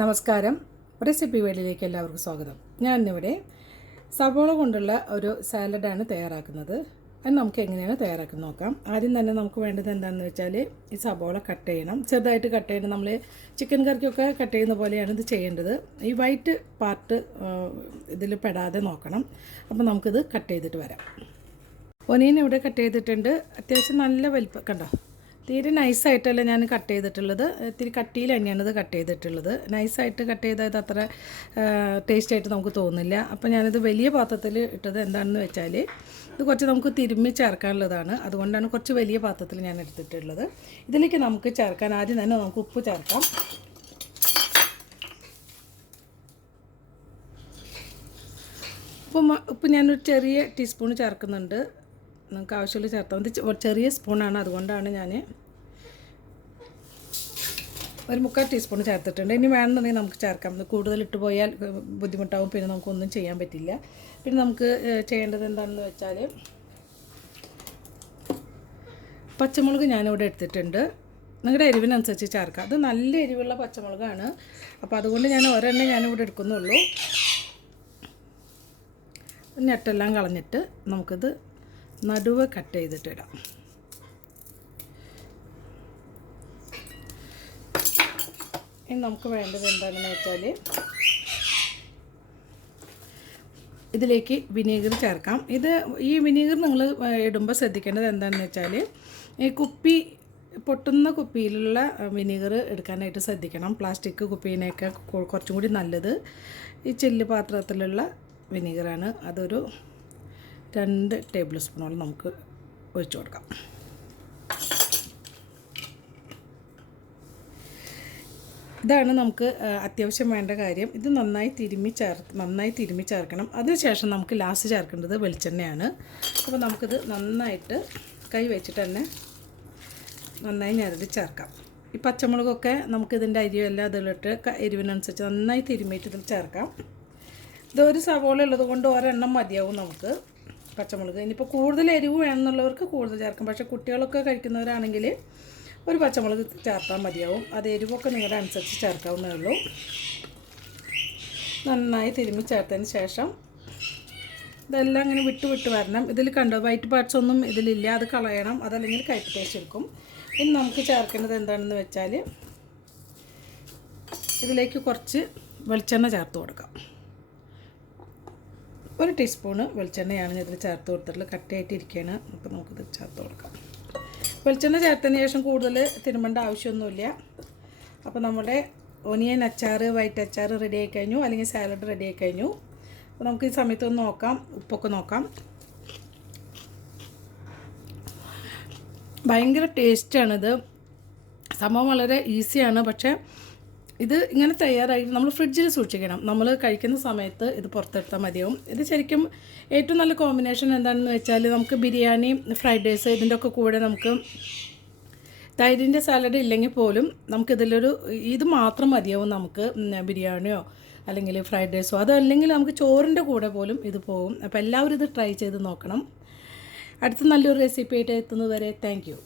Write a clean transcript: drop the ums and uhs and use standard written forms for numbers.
നമസ്കാരം. റെസിപ്പി വേൾഡിലേക്ക് എല്ലാവർക്കും സ്വാഗതം. ഞാനിവിടെ സവോള കൊണ്ടുള്ള ഒരു സാലഡാണ് തയ്യാറാക്കുന്നത്. അത് നമുക്ക് എങ്ങനെയാണ് തയ്യാറാക്കുന്നത് നോക്കാം. ആദ്യം തന്നെ നമുക്ക് വേണ്ടത് എന്താണെന്ന് വെച്ചാൽ ഈ സവോള കട്ട് ചെയ്യണം. ചെറുതായിട്ട് കട്ട് ചെയ്യണം. നമ്മൾ ചിക്കൻ കറിക്കൊക്കെ കട്ട് ചെയ്യുന്ന പോലെയാണ് ഇത് ചെയ്യേണ്ടത്. ഈ വൈറ്റ് പാർട്ട് ഇതിൽ പെടാതെ നോക്കണം. അപ്പോൾ നമുക്കിത് കട്ട് ചെയ്തിട്ട് വരാം. ഒനിയൻ ഇവിടെ കട്ട് ചെയ്തിട്ടുണ്ട്. അത്യാവശ്യം നല്ല വലിപ്പം കണ്ടോ. തീരെ നൈസായിട്ടല്ല ഞാൻ കട്ട് ചെയ്തിട്ടുള്ളത്. ഇത്തിരി കട്ടിയിൽ തന്നെയാണ് ഇത് കട്ട് ചെയ്തിട്ടുള്ളത്. നൈസായിട്ട് കട്ട് ചെയ്തത് അത്ര ടേസ്റ്റായിട്ട് നമുക്ക് തോന്നില്ല. അപ്പോൾ ഞാനിത് വലിയ പാത്രത്തിൽ ഇട്ടത് എന്താണെന്ന് വെച്ചാൽ ഇത് കുറച്ച് നമുക്ക് തിരുമ്മി ചേർക്കാനുള്ളതാണ്. അതുകൊണ്ടാണ് കുറച്ച് വലിയ പാത്രത്തിൽ ഞാൻ എടുത്തിട്ടുള്ളത്. ഇതിലേക്ക് നമുക്ക് ചേർക്കാൻ ആദ്യം തന്നെ നമുക്ക് ഉപ്പ് ചേർക്കാം. ഉപ്പ് ഞാനൊരു ചെറിയ ടീസ്പൂൺ ചേർക്കുന്നുണ്ട്. നമുക്ക് ആവശ്യമുള്ള ചേർത്താൽ ഇത് ചെറിയ സ്പൂണാണ്, അതുകൊണ്ടാണ് ഞാൻ ഒരു 3/4 ടീസ്പൂൺ ചേർത്തിട്ടുണ്ട്. ഇനി വേണമെന്നുണ്ടെങ്കിൽ നമുക്ക് ചേർക്കാം. കൂടുതൽ ഇട്ട് പോയാൽ ബുദ്ധിമുട്ടാവും, പിന്നെ നമുക്കൊന്നും ചെയ്യാൻ പറ്റില്ല. പിന്നെ നമുക്ക് ചെയ്യേണ്ടത് എന്താണെന്ന് വെച്ചാൽ പച്ചമുളക് ഞാനിവിടെ എടുത്തിട്ടുണ്ട്. നിങ്ങളുടെ എരിവിനനുസരിച്ച് ചേർക്കാം. അത് നല്ല എരിവുള്ള പച്ചമുളകാണ്, അപ്പോൾ അതുകൊണ്ട് ഞാൻ ഒരെണ്ണം ഞാനിവിടെ എടുക്കുന്നുള്ളൂ. ഞെട്ടെല്ലാം കളഞ്ഞിട്ട് നമുക്കിത് നടുവ് കട്ട് ചെയ്തിട്ടിടാം. ഇനി നമുക്ക് വേണ്ടത് എന്താണെന്ന് വെച്ചാൽ ഇതിലേക്ക് വിനീഗർ ചേർക്കാം. ഈ വിനീഗർ നിങ്ങൾ ഇടുമ്പോൾ ശ്രദ്ധിക്കേണ്ടത് എന്താണെന്ന് വെച്ചാൽ ഈ പൊട്ടുന്ന കുപ്പിയിലുള്ള വിനീഗർ എടുക്കാനായിട്ട് ശ്രദ്ധിക്കണം. പ്ലാസ്റ്റിക് കുപ്പീനൊക്കെ കുറച്ചും കൂടി നല്ലത് ഈ ചില്ല് പാത്രത്തിലുള്ള വിനീഗറാണ്. അതൊരു 2 ടേബിൾ സ്പൂണോളം നമുക്ക് ഒഴിച്ചു കൊടുക്കാം. ഇതാണ് നമുക്ക് അത്യാവശ്യം വേണ്ട കാര്യം. ഇത് നന്നായി തിരുമ്മി ചേർക്കണം. അതിനുശേഷം നമുക്ക് ലാസ്റ്റ് ചേർക്കേണ്ടത് വെളിച്ചെണ്ണയാണ്. അപ്പോൾ നമുക്കിത് നന്നായിട്ട് കൈ വെച്ചിട്ട് തന്നെ നന്നായി ഞരടി ചേർക്കാം. ഈ പച്ചമുളകൊക്കെ നമുക്കിതിൻ്റെ അരിയെല്ലാം ഇതിലിട്ട് എരിവിനനുസരിച്ച് നന്നായി തിരുമ്മിയിട്ട് ഇതിൽ ചേർക്കാം. ഇതൊരു സവോള ഉള്ളത് കൊണ്ട് ഒരെണ്ണം മതിയാവും നമുക്ക് പച്ചമുളക്. ഇനിയിപ്പോൾ കൂടുതൽ എരിവ് വേണമെന്നുള്ളവർക്ക് കൂടുതൽ ചേർക്കാം. പക്ഷേ കുട്ടികളൊക്കെ കഴിക്കുന്നവരാണെങ്കിൽ ഒരു പച്ചമുളക് ചേർത്താൽ മതിയാവും. അത് എരിവൊക്കെ നിങ്ങളുടെ അനുസരിച്ച് ചേർക്കാവുന്നേ ഉള്ളൂ. നന്നായി തിരുമ്മി ചേർത്തതിന് ശേഷം ഇതെല്ലാം ഇങ്ങനെ വിട്ട് വരണം. ഇതിൽ കണ്ടോ വൈറ്റ് പാർട്സ് ഒന്നും ഇതിലില്ല, അത് കളയണം. അതല്ലെങ്കിൽ കയ്പ്പ് ടേസ്റ്റ് എടുക്കും. ഇനി നമുക്ക് ചേർക്കേണ്ടത് എന്താണെന്ന് വെച്ചാൽ ഇതിലേക്ക് കുറച്ച് വെളിച്ചെണ്ണ ചേർത്ത് കൊടുക്കാം. 1 ടീസ്പൂണ് വെളിച്ചെണ്ണയാണ് ഇതിൽ ചേർത്ത് കൊടുത്തിട്ടുള്ളത്. കട്ടിയായിട്ടിരിക്കുകയാണ്. അപ്പോൾ നമുക്കിത് ചേർത്ത് കൊടുക്കാം. വെളിച്ചെണ്ണ ചേർത്തതിന് ശേഷം കൂടുതൽ തിരുമ്പേണ്ട ആവശ്യമൊന്നുമില്ല. അപ്പോൾ നമ്മുടെ ഒനിയൻ അച്ചാർ, വൈറ്റ് അച്ചാർ റെഡി ആയി കഴിഞ്ഞു, അല്ലെങ്കിൽ സാലഡ് റെഡി ആയി കഴിഞ്ഞു. അപ്പോൾ നമുക്ക് ഈ സമയത്തൊന്ന് നോക്കാം, ഉപ്പൊക്കെ നോക്കാം. ഭയങ്കര ടേസ്റ്റാണിത്. സംഭവം വളരെ ഈസിയാണ്. പക്ഷേ ഇത് ഇങ്ങനെ തയ്യാറായി നമ്മൾ ഫ്രിഡ്ജിൽ സൂക്ഷിക്കണം. നമ്മൾ കഴിക്കുന്ന സമയത്ത് ഇത് പുറത്തെടുത്താൽ മതിയാവും. ഇത് ശരിക്കും ഏറ്റവും നല്ല കോമ്പിനേഷൻ എന്താണെന്ന് വെച്ചാൽ നമുക്ക് ബിരിയാണി, ഫ്രൈഡ് റൈസ് ഇതിൻ്റെ ഒക്കെ കൂടെ നമുക്ക് തൈരിൻ്റെ സാലഡ് ഇല്ലെങ്കിൽ പോലും ഇത് മാത്രം മതിയാവും നമുക്ക് ബിരിയാണിയോ അല്ലെങ്കിൽ ഫ്രൈഡ് റൈസോ. അതല്ലെങ്കിൽ നമുക്ക് ചോറിൻ്റെ കൂടെ പോലും ഇത് പോകും. അപ്പോൾ എല്ലാവരും ഇത് ട്രൈ ചെയ്ത് നോക്കണം. അടുത്ത നല്ലൊരു റെസിപ്പി ആയിട്ട് എത്തുന്നത് വരെ താങ്ക് യു.